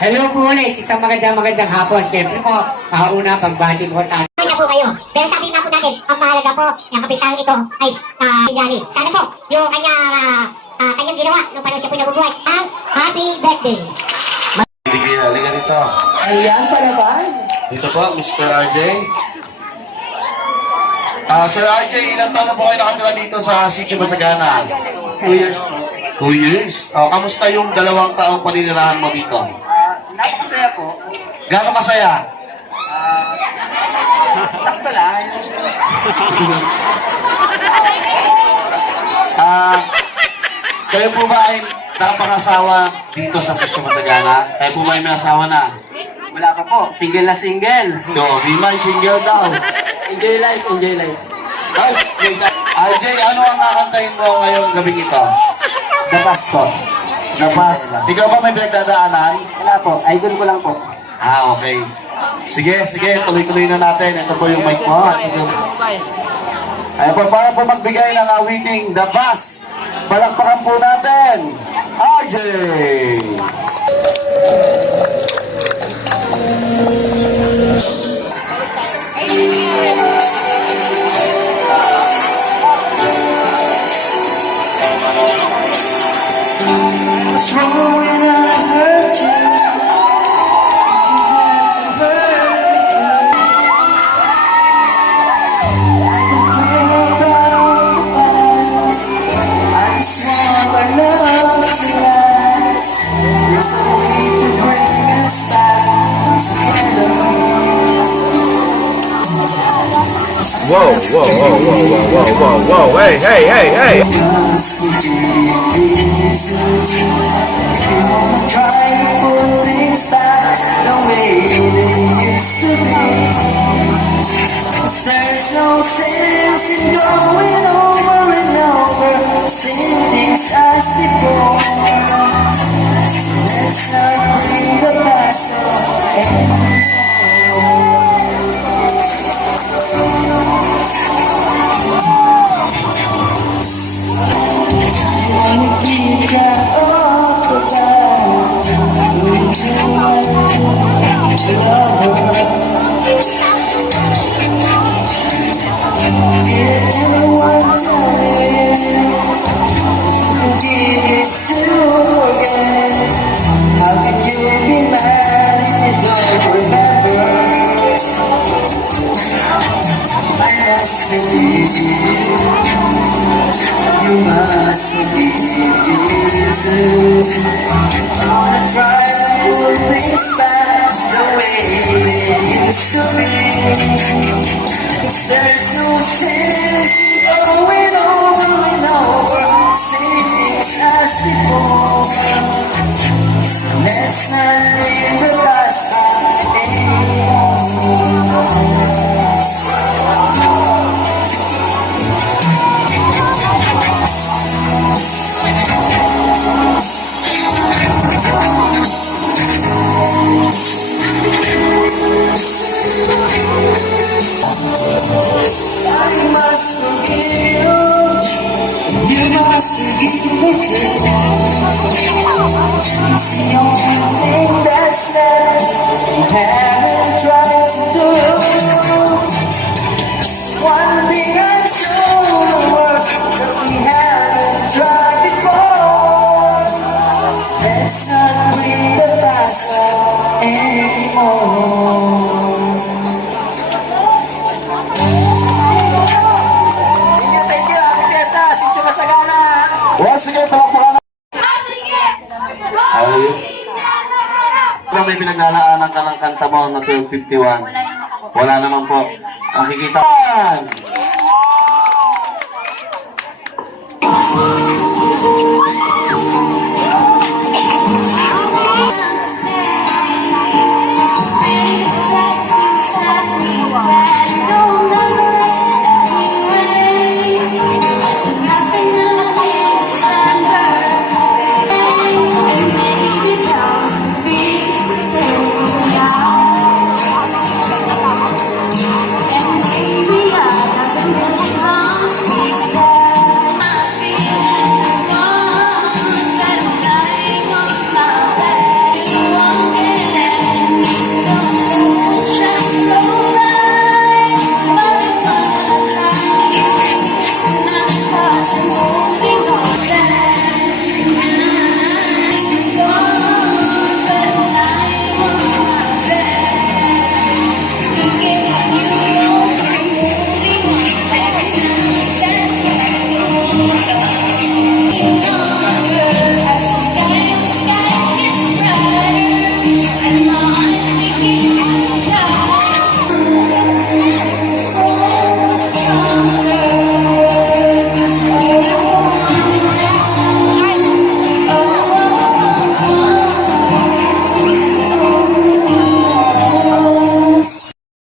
Hello po ulit, isang magandang hapon. Siyempre po, una pagbati po sa na po kayo. Pero sabi nga po natin, ang mahalaga po ng kapistahan ito ay Yani. Sana po, yung kanyang ginawa nung panahon siya po nabubuhay, ang happy birthday. Halika dito. Ayan pala ba? Dito po, Mr. RJ. Sir RJ, ilan taon na po kayo nakatira dito sa Sitio Basagana? 2 years po. 2 years? Kamusta yung 2 taong paninirahan mo dito? Napakasaya po. Gano'ng kasaya? Sakto lang. Kayo po ba ay nakapangasawa dito sa Sitio Basagana? Kayo po ba ay may asawa na? Wala pa po. Single na single. So, di may single daw. Enjoy life, enjoy life. Ay, RJ, ano ang kakantahin mo ngayong gabing ito? The best po. Napas. Ikaw ba may pinagdadaanan? Wala po. Idol ko lang po. Okay. Sige, tuloy-tuloy na natin. Ito po yung mic mo. Ayan po, para po magbigay ng awiting The Bus. Palakpakan po natin, RJ! What's wrong when I hurt you? But you had to hurt me too. I don't care about all the past. I just want our love to last. There's a way to bring us back together. Whoa, hey. Just give me reason. If you wanna try to put things back the way they used to be. 'Cause there's no sense in going over and over the same things as before. So let's not bring the past up anymore. You must believe I wanna try to put things back the way they used to be. 'Cause there's no sense in going over and over same things as before. So let's not bring the past back anymore. I must forgive you. You must forgive me too. It's the only thing that's left. You haven't tried to do. One thing I'm sure that we haven't tried before. Let's not bring the past up anymore. Sige, palakpakan na. Ay, may pinaglalaanan ka ng kanta mo na 1251. Wala naman po. Nakikita.